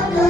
Thank you.